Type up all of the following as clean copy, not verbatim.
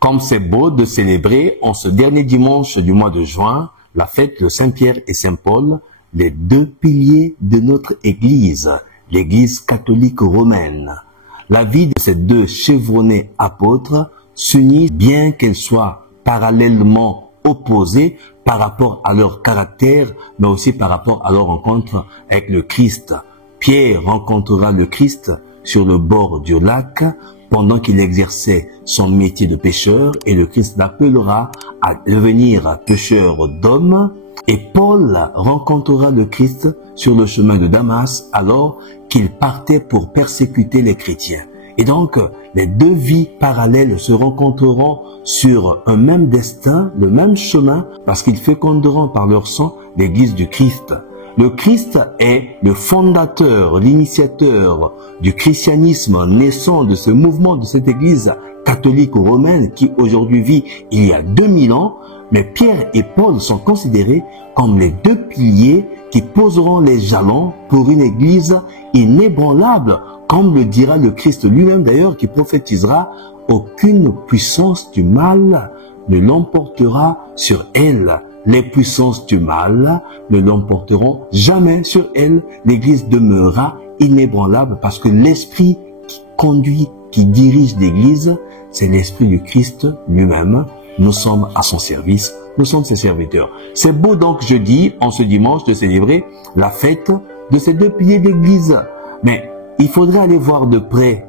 Comme c'est beau de célébrer en ce dernier dimanche du mois de juin la fête de Saint-Pierre et Saint-Paul, les deux piliers de notre Église, l'Église catholique romaine. La vie de ces deux chevronnés apôtres s'unit bien qu'elles soient parallèlement opposées par rapport à leur caractère, mais aussi par rapport à leur rencontre avec le Christ. Pierre rencontrera le Christ sur le bord du lac pendant qu'il exerçait son métier de pêcheur, et le Christ l'appellera à devenir pêcheur d'hommes. Et Paul rencontrera le Christ sur le chemin de Damas alors qu'il partait pour persécuter les chrétiens. Et donc, les deux vies parallèles se rencontreront sur un même destin, le même chemin, parce qu'ils féconderont par leur sang l'Église du Christ. Le Christ est le fondateur, l'initiateur du christianisme naissant de ce mouvement, de cette Église catholique romaine qui aujourd'hui vit il y a 2000 ans. Mais Pierre et Paul sont considérés comme les deux piliers qui poseront les jalons pour une Église inébranlable, comme le dira le Christ lui-même d'ailleurs, qui prophétisera « Aucune puissance du mal ne l'emportera sur elle. Les puissances du mal ne l'emporteront jamais sur elle. L'Église demeurera inébranlable parce que l'Esprit qui conduit, qui dirige l'Église, c'est l'Esprit du Christ lui-même. Nous sommes à son service, nous sommes ses serviteurs. » C'est beau donc jeudi, en ce dimanche, de célébrer la fête de ces deux piliers d'Église. Mais il faudrait aller voir de près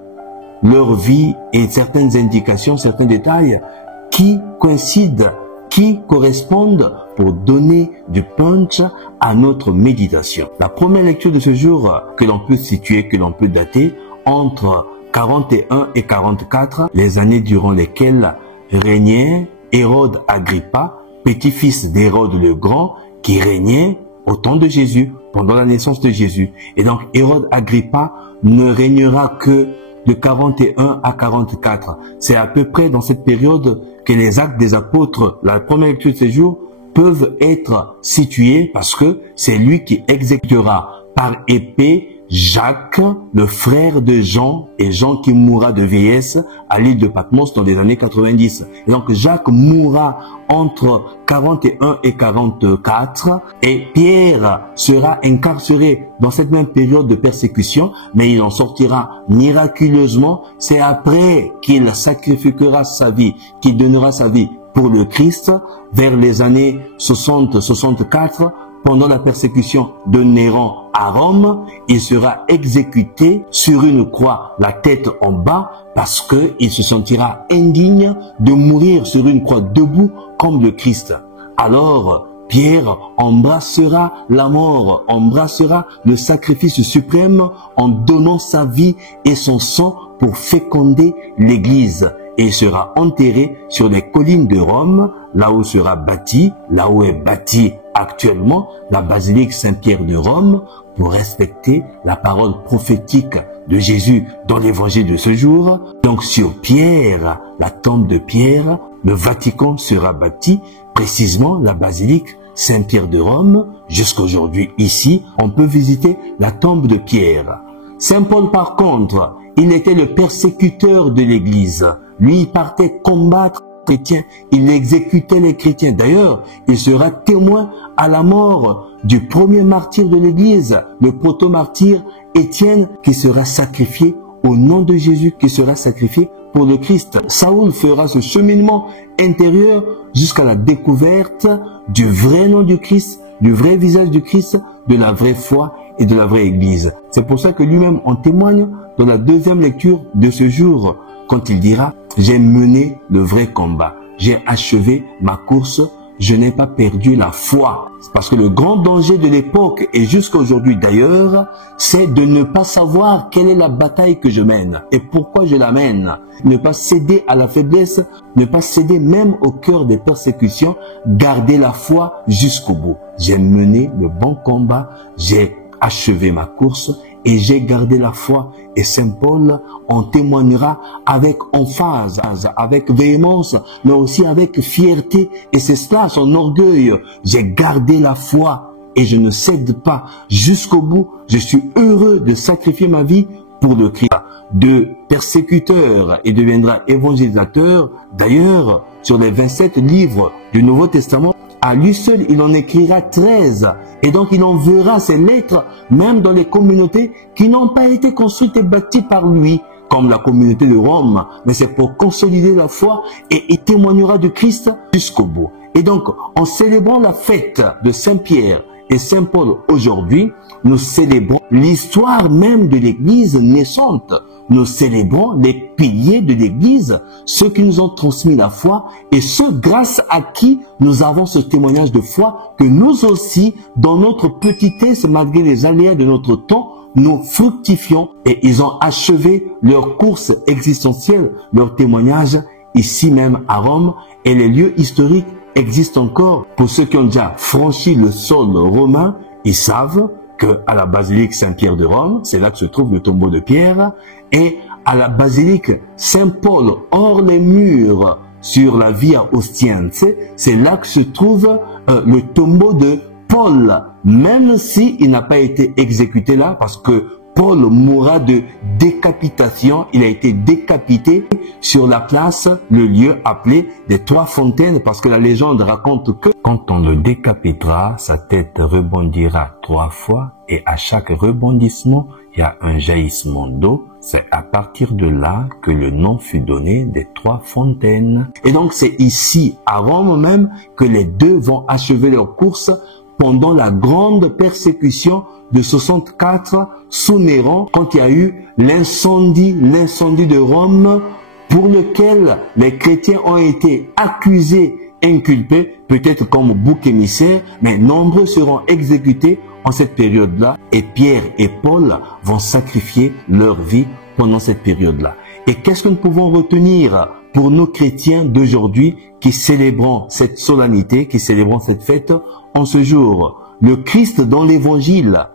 leur vie et certaines indications, certains détails qui coïncident, qui correspondent pour donner du punch à notre méditation. La première lecture de ce jour que l'on peut situer, que l'on peut dater entre 41 et 44, les années durant lesquelles régnait Hérode Agrippa, petit-fils d'Hérode le Grand, qui régnait au temps de Jésus, pendant la naissance de Jésus. Et donc Hérode Agrippa ne régnera que de 41 à 44. C'est à peu près dans cette période que les actes des apôtres, la première lecture de ces jours, peuvent être situés parce que c'est lui qui exécutera par épée Jacques, le frère de Jean, et Jean qui mourra de vieillesse à l'île de Patmos dans les années 90. Et donc Jacques mourra entre 41 et 44, et Pierre sera incarcéré dans cette même période de persécution, mais il en sortira miraculeusement. C'est après qu'il sacrifiera sa vie, qu'il donnera sa vie pour le Christ, vers les années 60-64, pendant la persécution de Néron à Rome. Il sera exécuté sur une croix, la tête en bas, parce qu'il se sentira indigne de mourir sur une croix debout comme le Christ. Alors, Pierre embrassera la mort, embrassera le sacrifice suprême en donnant sa vie et son sang pour féconder l'Église. Et il sera enterré sur les collines de Rome, là où sera bâti, là où est bâti actuellement la basilique Saint-Pierre de Rome, pour respecter la parole prophétique de Jésus dans l'évangile de ce jour. Donc sur Pierre, la tombe de Pierre, le Vatican sera bâti, précisément la basilique Saint-Pierre de Rome. Jusqu'aujourd'hui ici, on peut visiter la tombe de Pierre. Saint Paul par contre, il était le persécuteur de l'Église. Lui, il partait combattre les chrétiens, il exécutait les chrétiens. D'ailleurs, il sera témoin à la mort du premier martyr de l'Église, le proto-martyr Étienne, qui sera sacrifié au nom de Jésus, qui sera sacrifié pour le Christ. Saoul fera ce cheminement intérieur jusqu'à la découverte du vrai nom du Christ, du vrai visage du Christ, de la vraie foi et de la vraie Église. C'est pour ça que lui-même en témoigne dans la deuxième lecture de ce jour, quand il dira « J'ai mené le vrai combat, j'ai achevé ma course, je n'ai pas perdu la foi. » Parce que le grand danger de l'époque, et jusqu'à aujourd'hui d'ailleurs, c'est de ne pas savoir quelle est la bataille que je mène et pourquoi je la mène. Ne pas céder à la faiblesse, ne pas céder même au cœur des persécutions, garder la foi jusqu'au bout. J'ai mené le bon combat, j'ai achevé ma course et j'ai gardé la foi. Et Saint Paul en témoignera avec emphase, avec véhémence, mais aussi avec fierté. Et c'est cela son orgueil. J'ai gardé la foi et je ne cède pas jusqu'au bout. Je suis heureux de sacrifier ma vie pour le Christ. de persécuteur et deviendra évangélisateur. D'ailleurs, sur les 27 livres du Nouveau Testament, à lui seul, il en écrira 13. Et donc, il enverra ses lettres, même dans les communautés qui n'ont pas été construites et bâties par lui, comme la communauté de Rome. Mais c'est pour consolider la foi et il témoignera du Christ jusqu'au bout. Et donc, en célébrant la fête de Saint-Pierre et Saint-Paul aujourd'hui, nous célébrons l'histoire même de l'Église naissante. Nous célébrons les piliers de l'Église, ceux qui nous ont transmis la foi et ceux grâce à qui nous avons ce témoignage de foi que nous aussi, dans notre petitesse, malgré les aléas de notre temps, nous fructifions et ils ont achevé leur course existentielle, leur témoignage ici même à Rome et les lieux historiques existent encore. Pour ceux qui ont déjà franchi le sol romain, ils savent que à la basilique Saint-Pierre de Rome, c'est là que se trouve le tombeau de Pierre, et à la basilique Saint-Paul, hors les murs, sur la Via Ostiense, c'est là que se trouve le tombeau de Paul, même s'il n'a pas été exécuté là, parce que Paul mourra de décapitation. Il a été décapité sur la place, le lieu appelé des Trois Fontaines, parce que la légende raconte que quand on le décapitera, sa tête rebondira 3 fois et à chaque rebondissement, il y a un jaillissement d'eau. C'est à partir de là que le nom fut donné des Trois Fontaines. Et donc c'est ici, à Rome même, que les deux vont achever leur course pendant la grande persécution de 64 sous Néron, quand il y a eu l'incendie de Rome, pour lequel les chrétiens ont été accusés, inculpés, peut-être comme bouc émissaire, mais nombreux seront exécutés en cette période-là, et Pierre et Paul vont sacrifier leur vie pendant cette période-là. Et qu'est-ce que nous pouvons retenir pour nous chrétiens d'aujourd'hui qui célébrons cette solennité, qui célébrons cette fête en ce jour? Le Christ dans l'Évangile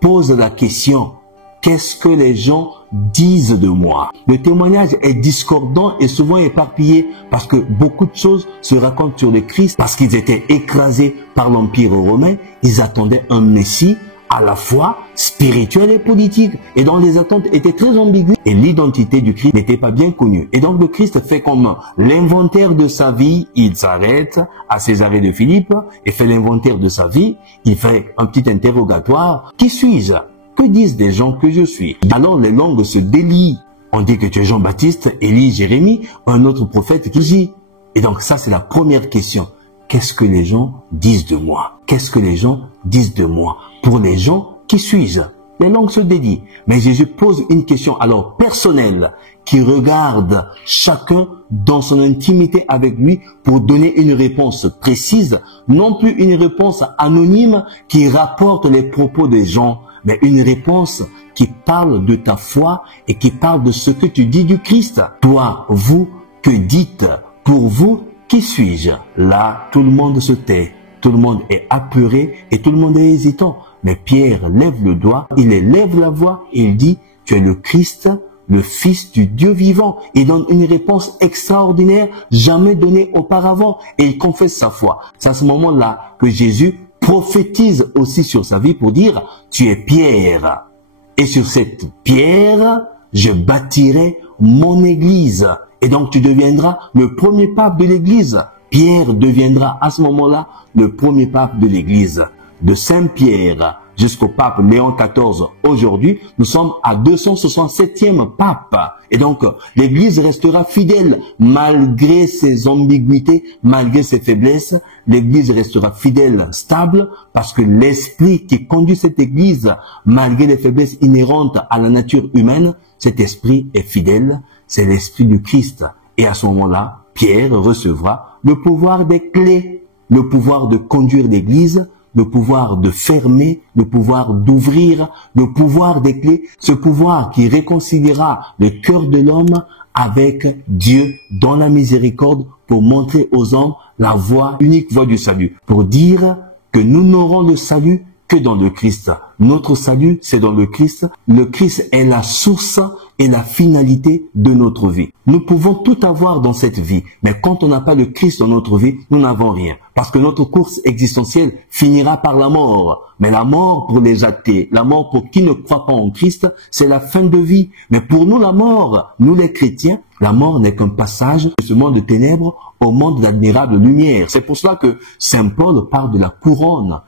pose la question: qu'est-ce que les gens disent de moi? Le témoignage est discordant et souvent éparpillé parce que beaucoup de choses se racontent sur le Christ parce qu'ils étaient écrasés par l'Empire romain. Ils attendaient un Messie à la fois spirituel et politique. Et donc les attentes étaient très ambiguës et l'identité du Christ n'était pas bien connue. Et donc le Christ fait comme l'inventaire de sa vie. Il s'arrête à Césarée de Philippe et fait l'inventaire de sa vie. Il fait un petit interrogatoire. Qui suis-je? Que disent des gens que je suis? Alors les langues se délient. On dit que tu es Jean-Baptiste, Élie, Jérémie, un autre prophète qui dit. Et donc ça c'est la première question. Qu'est-ce que les gens disent de moi? Qu'est-ce que les gens disent de moi? Pour les gens, qui suis-je? Les langues se délient. Mais Jésus pose une question alors personnelle qui regarde chacun dans son intimité avec lui pour donner une réponse précise, non plus une réponse anonyme qui rapporte les propos des gens, mais une réponse qui parle de ta foi et qui parle de ce que tu dis du Christ. Toi, vous, que dites? Pour vous, qui suis-je? Là, tout le monde se tait, tout le monde est apeuré et tout le monde est hésitant. Mais Pierre lève le doigt, il élève la voix et il dit: tu es le Christ, le Fils du Dieu vivant. Il donne une réponse extraordinaire, jamais donnée auparavant, et il confesse sa foi. C'est à ce moment-là que Jésus prophétise aussi sur sa vie pour dire: tu es Pierre, et sur cette pierre, je bâtirai mon église. Et donc tu deviendras le premier pape de l'église. Pierre deviendra à ce moment-là le premier pape de l'église. De Saint-Pierre jusqu'au pape Léon XIV aujourd'hui, nous sommes à 267e pape. Et donc, l'église restera fidèle malgré ses ambiguïtés, malgré ses faiblesses. L'église restera fidèle, stable, parce que l'esprit qui conduit cette église, malgré les faiblesses inhérentes à la nature humaine, cet esprit est fidèle, c'est l'esprit du Christ. Et à ce moment-là, Pierre recevra le pouvoir des clés, le pouvoir de conduire l'église, le pouvoir de fermer, le pouvoir d'ouvrir, le pouvoir des clés, ce pouvoir qui réconciliera le cœur de l'homme avec Dieu dans la miséricorde pour montrer aux hommes la voie, unique voie du salut, pour dire que nous n'aurons le salut que dans le Christ. Notre salut, c'est dans le Christ. Le Christ est la source est la finalité de notre vie. Nous pouvons tout avoir dans cette vie, mais quand on n'a pas le Christ dans notre vie, nous n'avons rien. Parce que notre course existentielle finira par la mort. Mais la mort pour les athées, la mort pour qui ne croit pas en Christ, c'est la fin de vie. Mais pour nous, la mort, nous les chrétiens, la mort n'est qu'un passage de ce monde de ténèbres au monde d'admirable lumière. C'est pour cela que Saint Paul parle de la couronne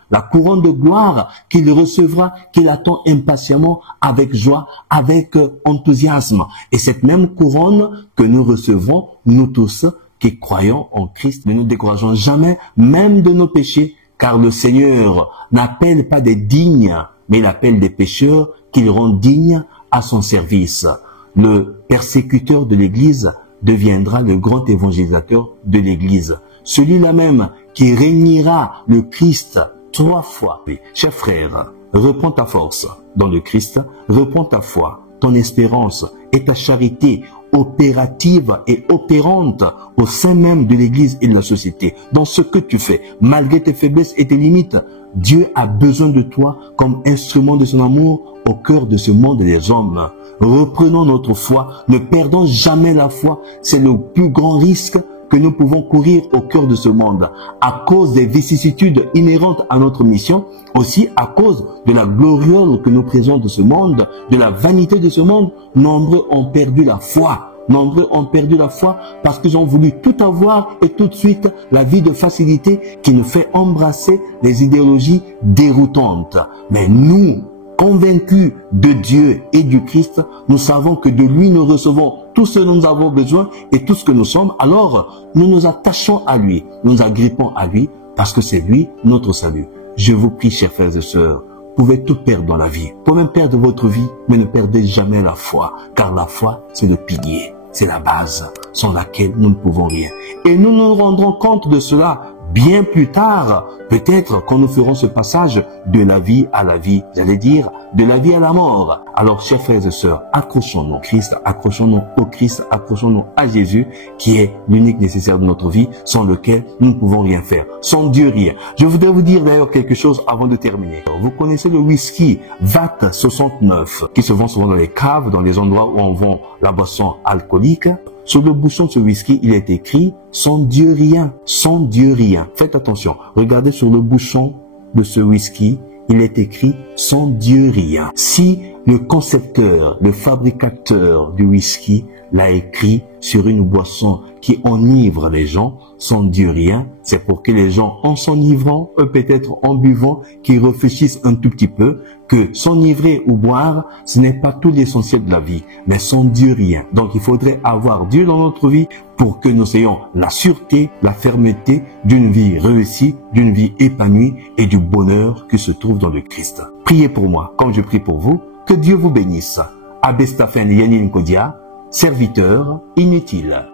de gloire qu'il recevra, qu'il attend impatiemment, avec joie, avec enthousiasme. Et cette même couronne que nous recevons, nous tous, qui croyons en Christ, ne nous décourageons jamais, même de nos péchés, car le Seigneur n'appelle pas des dignes, mais il appelle des pécheurs qu'il rend dignes à son service. Le persécuteur de l'Église deviendra le grand évangélisateur de l'Église. Celui-là même qui régnera le Christ 3 fois. Oui, cher frère, reprends ta force dans le Christ, reprends ta foi, ton espérance et ta charité opérative et opérante au sein même de l'Église et de la société. Dans ce que tu fais, malgré tes faiblesses et tes limites, Dieu a besoin de toi comme instrument de son amour au cœur de ce monde des hommes. Reprenons notre foi, ne perdons jamais la foi, c'est le plus grand risque que nous pouvons courir au cœur de ce monde, à cause des vicissitudes inhérentes à notre mission, aussi à cause de la gloriole que nous présente de ce monde, de la vanité de ce monde. Nombreux ont perdu la foi. Nombreux ont perdu la foi parce qu'ils ont voulu tout avoir et tout de suite la vie de facilité qui nous fait embrasser les idéologies déroutantes. Mais nous, convaincus de Dieu et du Christ, nous savons que de lui nous recevons tout ce dont nous avons besoin et tout ce que nous sommes. Alors, nous nous attachons à lui, nous nous agrippons à lui parce que c'est lui notre salut. Je vous prie, chers frères et sœurs, vous pouvez tout perdre dans la vie. Vous pouvez même perdre votre vie, mais ne perdez jamais la foi, car la foi, c'est le pilier, c'est la base sans laquelle nous ne pouvons rien. Et nous nous rendrons compte de cela bien plus tard, peut-être quand nous ferons ce passage de la vie à la vie, j'allais dire de la vie à la mort. Alors, chers frères et sœurs, accrochons-nous au Christ, accrochons-nous au Christ, accrochons-nous à Jésus, qui est l'unique nécessaire de notre vie, sans lequel nous ne pouvons rien faire, sans Dieu rien. Je voudrais vous dire d'ailleurs quelque chose avant de terminer. Vous connaissez le whisky VAT 69, qui se vend souvent dans les caves, dans les endroits où on vend la boisson alcoolique. Sur le bouchon de ce whisky, il est écrit « Sans Dieu rien »,« Sans Dieu rien ». Faites attention, regardez sur le bouchon de ce whisky, il est écrit « Sans Dieu rien ». Si le concepteur, le fabricateur du whisky l'a écrit sur une boisson qui enivre les gens, sans Dieu rien, c'est pour que les gens, en s'enivrant, peut-être en buvant, qu'ils réfléchissent un tout petit peu, que s'enivrer ou boire, ce n'est pas tout l'essentiel de la vie, mais sans Dieu rien. Donc il faudrait avoir Dieu dans notre vie pour que nous ayons la sûreté, la fermeté d'une vie réussie, d'une vie épanouie et du bonheur qui se trouve dans le Christ. Priez pour moi, comme je prie pour vous, que Dieu vous bénisse. Abbé Stephen Yanin Kodia, serviteur inutile.